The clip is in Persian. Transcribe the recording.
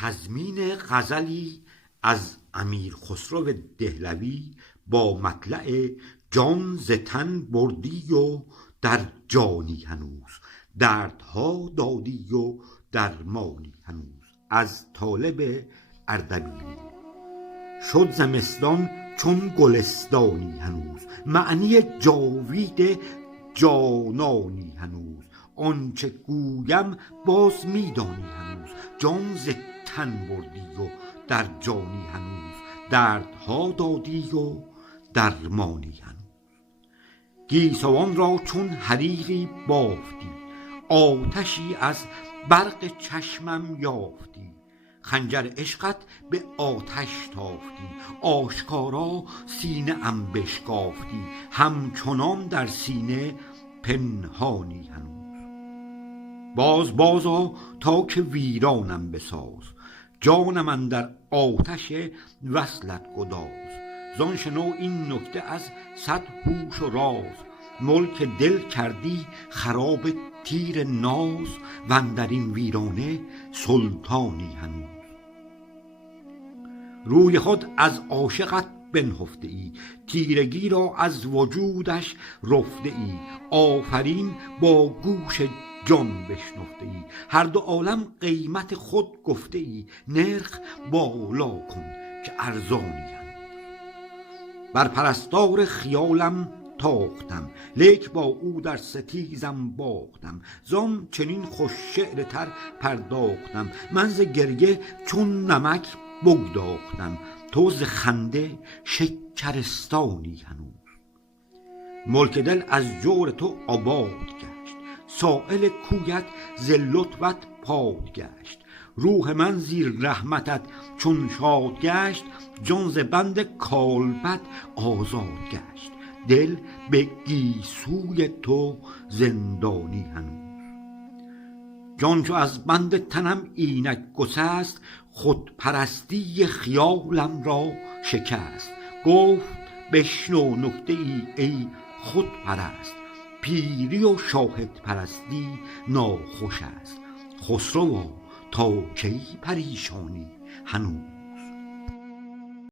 تضمین غزلی از امیر خسرو دهلوی با مطلع جان ز تن بردی و در جانی هنوز، دردها دادی و درمانی هنوز، از طالب اردبیلی. شد زمستان چون گلستانی هنوز، معنی جاوید جانانی هنوز، آنچه گویم باز میدانی هنوز، جان ز تن بردی و در جانی هنوز، دردها دادی و درمانی هنوز. گیسوان را چون حریقی بافتی، آتشی از برق چشمم یافتی، خنجر عشقت به آتش تافتی، آشکارا سینه ام بشکافتی، همچنان در سینه پنهانی هنوز. بازآ تا که ویرانم بساز، جانم اندر آتش وصلت گداز. زان شنو این نکته از صد هوش و راز، ملک دل کردی خراب تیر ناز، و اندر این ویرانه سلطانی هنوز. روی خود از عاشقت بنهفته ای، تیرگی را از وجودش رفته ای، آفرین با گوش جان بشنفته ای، هر دو عالم قیمت خود گفته ای، نرخ بالا کن که ارزانی هنوز. بر پرستار خیالم تاختم، لیک با او در ستیزم باختم، زان چنین خوش شعر تر پرداختم، من ز گریه چون نمک بگداختم، تو ز خنده شکرستانی هنوز. ملک دل از جور تو آباد گشت، سایل کویت ز لطفت پاد گشت، روح من زیر رحمتت چون شاد گشت، جان ز بند کالبد آزاد گشت، دل به گیسوی تو زندانی هنوز. جان چو از بند تنم اینک گسست، خودپرستی خیالم را شکست، گفت بشنو نکته ای خودپرست، پیری و شاهد پرستی ناخوش است، خسروا تا کی پریشانی هنوز.